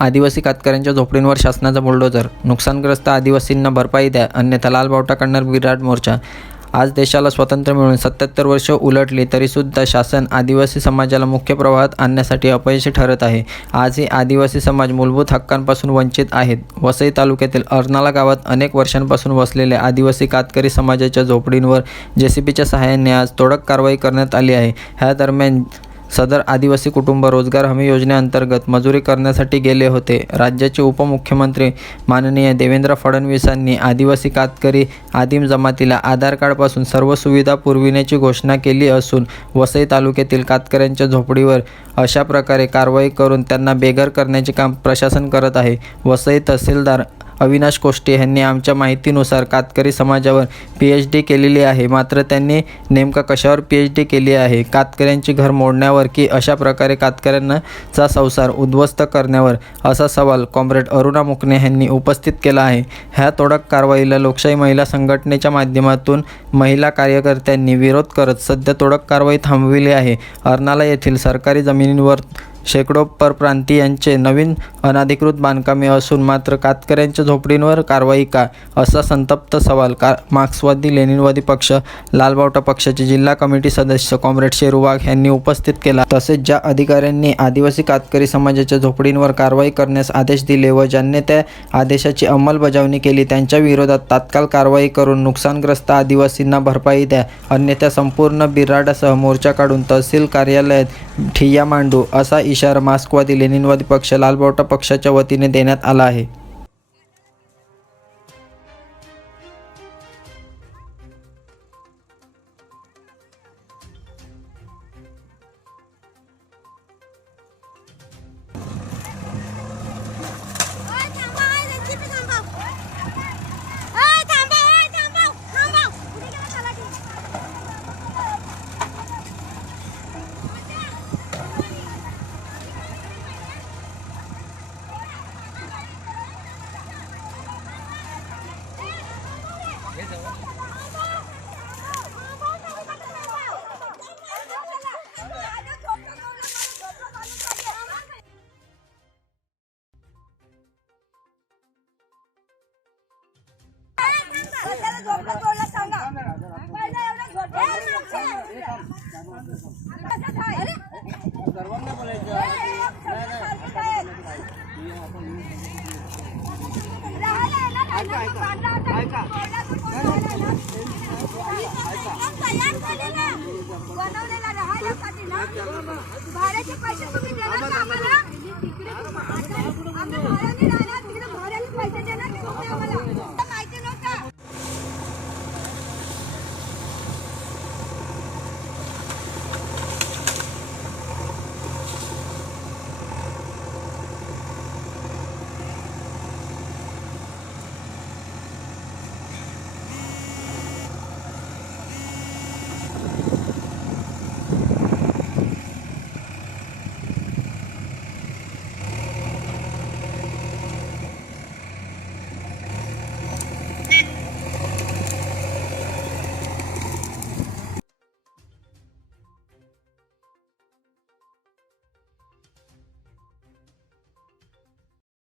आदिवासी कातकऱ्यांच्या झोपडींवर शासनाचा बुलडोजर नुकसानग्रस्त आदिवासींना भरपाई द्या. अन्यथा लालबावटा करणार विराट मोर्चा. आज देशाला स्वातंत्र्य मिळून सत्याहत्तर वर्ष उलटली तरीसुद्धा शासन आदिवासी समाजाला मुख्य प्रवाहात आणण्यासाठी अपयशी ठरत आहे. आजही आदिवासी समाज मूलभूत हक्कांपासून वंचित आहेत. वसई तालुक्यातील अर्नाला गावात अनेक वर्षांपासून वसलेल्या आदिवासी कातकरी समाजाच्या झोपडींवर जेसीबीच्या सहाय्याने आज तोडक कारवाई करण्यात आली आहे. ह्या दरम्यान सदर आदिवासी कुटुंब रोजगार हमी योजनेअंतर्गत मजुरी करण्यासाठी गेले होते. राज्याचे उपमुख्यमंत्री माननीय देवेंद्र फडणवीसांनी आदिवासी कातकरी आदिम जमातीला आधार कार्डपासून सर्व सुविधा पुरविण्याची घोषणा केली असून वसई तालुक्यातील कातकऱ्यांच्या झोपडीवर अशा प्रकारे कारवाई करून त्यांना बेघर करण्याचे काम प्रशासन करत आहे. वसई तहसीलदार अविनाश कोष्टे यांनी आमच्या माहितीनुसार कातकरी समाजावर पी एच डी केलेली आहे. मात्र त्यांनी नेमका कशावर पी एच डी केली आहे? कातकऱ्यांची घर मोडण्यावर की अशा प्रकारे कातकऱ्यांचा संसार उद्ध्वस्त करण्यावर? असा सवाल कॉम्रेड अरुणा मुकणे यांनी उपस्थित केला आहे. ह्या तोडक कारवाईला लोकशाही महिला संघटनेच्या माध्यमातून महिला कार्यकर्त्यांनी विरोध करत सध्या तोडक कारवाई थांबविली आहे. अर्नाला येथील सरकारी जमिनींवर शेकडो परप्रांतीयांचे नवीन अनधिकृत बांधकामे असून मात्र कातकऱ्यांच्या झोपडींवर कारवाई का? असा संतप्त सवाल का? मार्क्सवादी लेनिनवादी पक्ष लालबावटा पक्षाचे जिल्हा कमिटी सदस्य कॉम्रेड शेरू वाघ यांनी उपस्थित केला. तसेच ज्या अधिकाऱ्यांनी आदिवासी कातकरी समाजाच्या झोपडींवर कारवाई करण्यास आदेश दिले व ज्यांनी त्या आदेशाची अंमलबजावणी केली त्यांच्या विरोधात तात्काळ कारवाई करून नुकसानग्रस्त आदिवासींना भरपाई द्या. अन्यथा संपूर्ण बिराडासह मोर्चा काढून तहसील कार्यालयात ठिय्या मांडू असा इशारा मास्कवादी लेनिनवादी पक्ष लालबावटा पक्षाच्या वतीने देण्यात आला आहे. कशाला झोपलं तोडलं सांगा पहिलं एवढं राहायला राहायला ना? एकदम तयार केलेला. बनवलेला राहायलासाठी ना. भाड्याचे पैसे तुम्ही देणार का आम्हाला?